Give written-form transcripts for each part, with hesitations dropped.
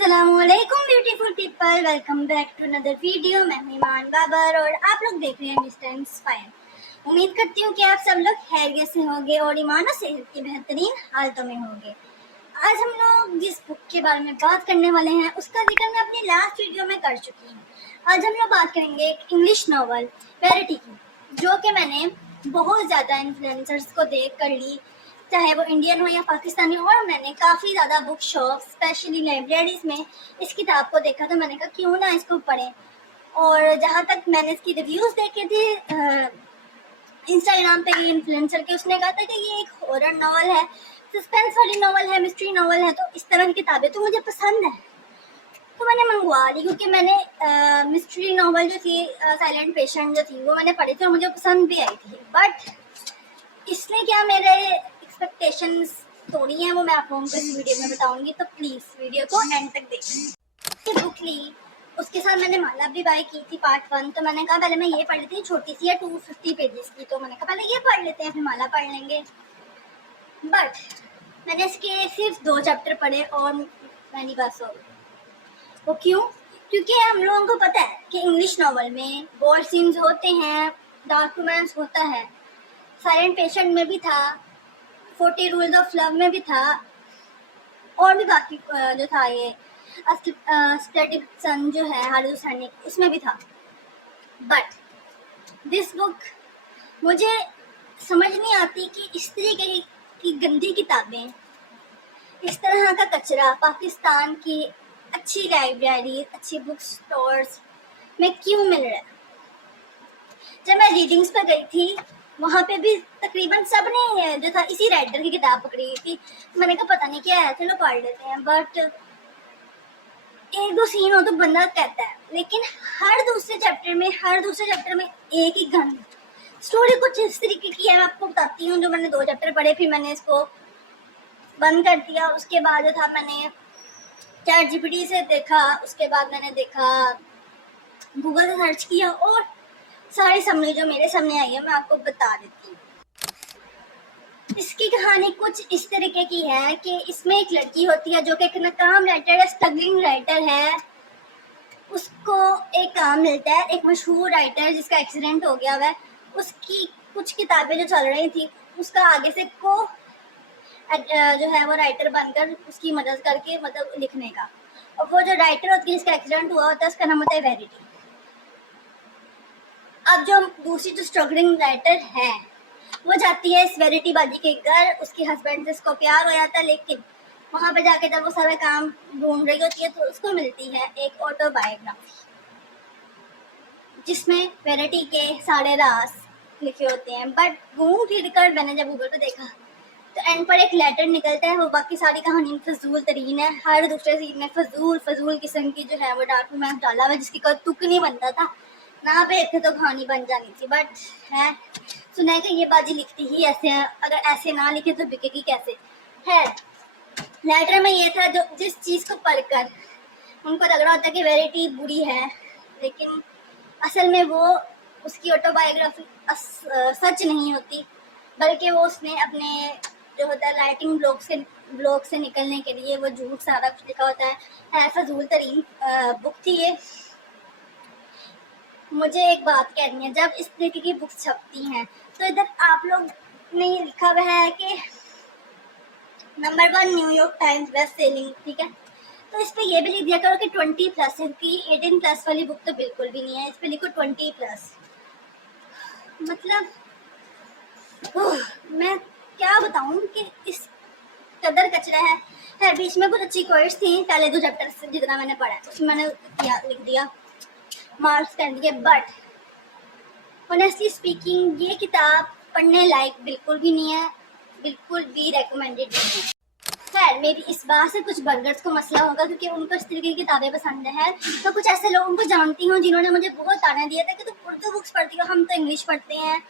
अस्सलामुअलैकुम beautiful people, welcome back to another video. मैं हूं ईमान बाबर और आप लोग देख रहे हैं मिस्टर इंस्पायर। उम्मीद करती हूँ कि आप सब लोग खैरियत से होंगे और ईमान और सेहत की बेहतरीन हालतों में होंगे। आज हम लोग जिस बुक के बारे में बात करने वाले हैं उसका जिक्र मैं अपनी लास्ट वीडियो में कर चुकी हूँ। आज हम लोग बात करेंगे एक इंग्लिश नॉवल वेरिटी की, जो कि मैंने बहुत ज़्यादा इन्फ्लुएंसर्स को देख कर ली, चाहे वो इंडियन हो या पाकिस्तानी हो। और मैंने काफ़ी ज़्यादा बुक शॉप स्पेशली लाइब्रेरीज में इस किताब को देखा, तो मैंने कहा क्यों ना इसको पढ़ें। और जहाँ तक मैंने इसकी रिव्यूज़ देखे थे इंस्टाग्राम पे इन्फ्लुएंसर के, उसने कहा था कि ये एक हॉरर नॉवल है, सस्पेंस वाली नॉवल है, मिस्ट्री नॉवल है, तो इस तरह की किताबें तो मुझे पसंद है, तो मैंने मंगवा ली। क्योंकि मैंने मिस्ट्री नॉवल जो थी साइलेंट पेशेंट जो थी वो मैंने पढ़ी थी और मुझे पसंद भी आई थी। बट इसने क्या मेरे एक्सपेक्टेशंस तोड़ी हैं वो मैं आप लोगों को इस वीडियो में बताऊंगी, तो प्लीज़ वीडियो को एंड तक देखें। बुक ली, उसके साथ मैंने माला भी बाय की थी पार्ट 1, तो मैंने कहा पहले मैं ये पढ़ लेती हूँ, छोटी सी है 250 पेजेस की, तो मैंने कहा पहले ये पढ़ लेते हैं फिर माला पढ़ लेंगे। बट मैंने इसके सिर्फ 2 चैप्टर पढ़े और मैंने बस हो गई। वो क्यों? क्योंकि हम लोगों को पता है कि इंग्लिश नॉवल में बोल्ड सीन्स होते हैं, डार्क रोमांस होता है, साइलेंट पेशेंट में भी था, 40 रूल्स ऑफ लव में भी था, और भी बाकी जो था ये स्प्लिटेड सन जो है हारिस हुसैनी, उसमें भी था। बट दिस बुक मुझे समझ नहीं आती कि इस तरीके की गंदी किताबें, इस तरह का कचरा पाकिस्तान की अच्छी लाइब्रेरी, अच्छी बुक स्टोर्स में क्यों मिल रहा है। जब मैं रीडिंग्स पर गई थी वहाँ पे भी तकरीबन सब ने जो था इसी राइटर की किताब पकड़ी हुई थी, तो मैंने कहा पता नहीं क्या है, चलो पढ़ लेते हैं। बट एक दो सीन हो तो बंदा कहता है, लेकिन हर दूसरे चैप्टर में एक ही गन स्टोरी कुछ इस तरीके की है। मैं आपको बताती हूँ, जो मैंने 2 चैप्टर पढ़े फिर मैंने इसको बंद कर दिया। उसके बाद जो था मैंने चैट जीपीटी से देखा, उसके बाद मैंने देखा गूगल से सर्च किया और सारी समरी जो मेरे सामने आई है मैं आपको बता देती हूँ। इसकी कहानी कुछ इस तरीके की है कि इसमें एक लड़की होती है जो कि एक नाकाम राइटर है, स्ट्रगलिंग राइटर है। उसको एक काम मिलता है, एक मशहूर राइटर जिसका एक्सीडेंट हो गया है, उसकी कुछ किताबें जो चल रही थी उसका आगे से को जो है वो राइटर बनकर उसकी मदद करके मतलब लिखने का। और वो जो राइटर होती है जिसका एक्सीडेंट हुआ होता है उसका नाम होता है वेरिटी। अब जो दूसरी जो स्ट्रगलिंग राइटर है वो जाती है इस वेरिटी बाजी के घर, उसके हस्बैंड से इसको प्यार हो जाता है, लेकिन वहाँ पे जाके जब वो सारा काम ढूंढ रही होती है तो उसको मिलती है एक ऑटोबायोग्राफी जिसमें वेरिटी के सारे राज लिखे होते हैं। बट घूम फिर कर मैंने जब गूगल पे देखा तो एंड पर एक लेटर निकलता है, वो बाकी सारी कहानी फजूल तरीन है। हर दूसरे सीन में फजूल किस्म की जो है वो डार्क रोमांस डाला हुआ जिसकी कोई तुक नहीं बनता था ना पे थे तो कहानी बन जानी थी। बट है सुना है कि ये बाजी लिखती ही ऐसे है, अगर ऐसे ना लिखे तो बिकेगी कैसे। है लेटर में ये था जो जिस चीज़ को पढ़कर उनको लग रहा होता कि वेरिटी बुरी है, लेकिन असल में वो उसकी ऑटोबायोग्राफी सच नहीं होती, बल्कि वो उसने अपने जो होता है राइटिंग ब्लॉग से निकलने के लिए वो झूठ सारा कुछ लिखा होता है। फजूल तरीन बुक थी ये। मुझे एक बात कहनी है, जब इस तरीके की बुक्स छपती हैं तो इधर आप लोग ने ये लिखा हुआ है कि number 1 New York times best selling, ठीक है, तो इस पे ये भी लिख दिया करो कि 20+ है, कि 18+ वाली बुक तो बिल्कुल भी नहीं है, इस पे लिखो 20+। मतलब मैं क्या बताऊं कि इस कदर कचरा है। बीच में कुछ अच्छी कोर्स थी पहले 2 चैप्टर से जितना मैंने पढ़ा है उसमें मैंने लिख दिया, मार्क्स कर दिए। बट ऑनेस्टली स्पीकिंग ये किताब पढ़ने लायक बिल्कुल भी नहीं है, बिल्कुल भी रेकमेंडेड नहीं है। खैर मेरी इस बात से कुछ बर्गर्स को मसला होगा क्योंकि उनको इस तरीके की किताबें पसंद है। तो कुछ ऐसे लोगों को जानती हूँ जिन्होंने मुझे बहुत ताना दिया था कि तुम उर्दू बुक्स पढ़ती हो, हम तो इंग्लिश पढ़ते हैं,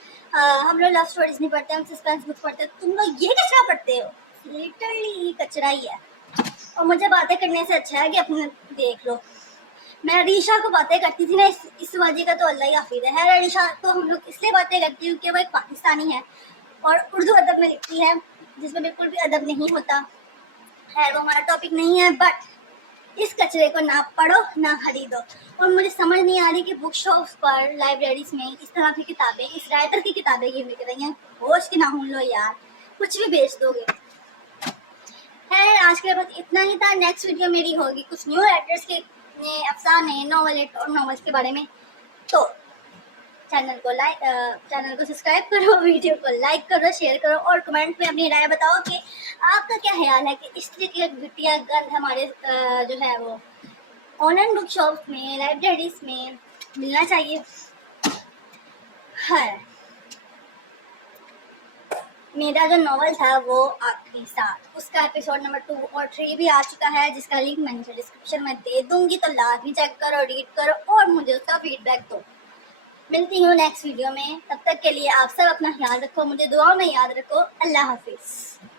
हम लोग लव स्टोरीज नहीं पढ़ते, हम सस्पेंस बुक्स पढ़ते हैं, तुम लोग ये कचरा पढ़ते हो। लिटरली कचरा ही है। और मुझे बातें करने से अच्छा है कि अपने देख लो। मैं रीशा को बातें करती थी ना, इस वाजी का तो अल्लाह ही हाफिज़ है। रीशा तो हम लोग इसलिए बातें करती हूँ कि वो एक पाकिस्तानी है और उर्दू अदब में लिखती है जिसमें बिल्कुल भी अदब नहीं होता। खैर वो हमारा टॉपिक नहीं है। बट इस कचरे को ना पढ़ो ना खरीदो। और मुझे समझ नहीं आ रही कि बुक शॉप्स पर, लाइब्रेरीज में इस तरह की किताबें, इस राइटर की किताबें क्यों बिक रही हैं। होश की नाहून लो यार, कुछ भी बेच दोगे। है, आज के लिए बस इतना ही था। नेक्स्ट वीडियो मेरी होगी कुछ न्यू राइटर्स के अफसाने, नॉवेलेट और नॉवेल्स के बारे में। तो चैनल को सब्सक्राइब करो, वीडियो को लाइक करो, शेयर करो और कमेंट में अपनी राय बताओ कि आपका क्या ख्याल है कि इस तरीके की घटिया गंद हमारे जो है वो ऑनलाइन बुक शॉप में, लाइब्रेरीज में मिलना चाहिए। है, मेरा जो नॉवल था वो आखिरी साथ, उसका एपिसोड नंबर 2 और 3 भी आ चुका है, जिसका लिंक मैं नीचे डिस्क्रिप्शन में दे दूंगी। तो लाजमी चेक करो, रीड करो और मुझे उसका फीडबैक दो। मिलती हूँ नेक्स्ट वीडियो में, तब तक के लिए आप सब अपना ख्याल रखो, मुझे दुआ में याद रखो। अल्लाह हाफिज।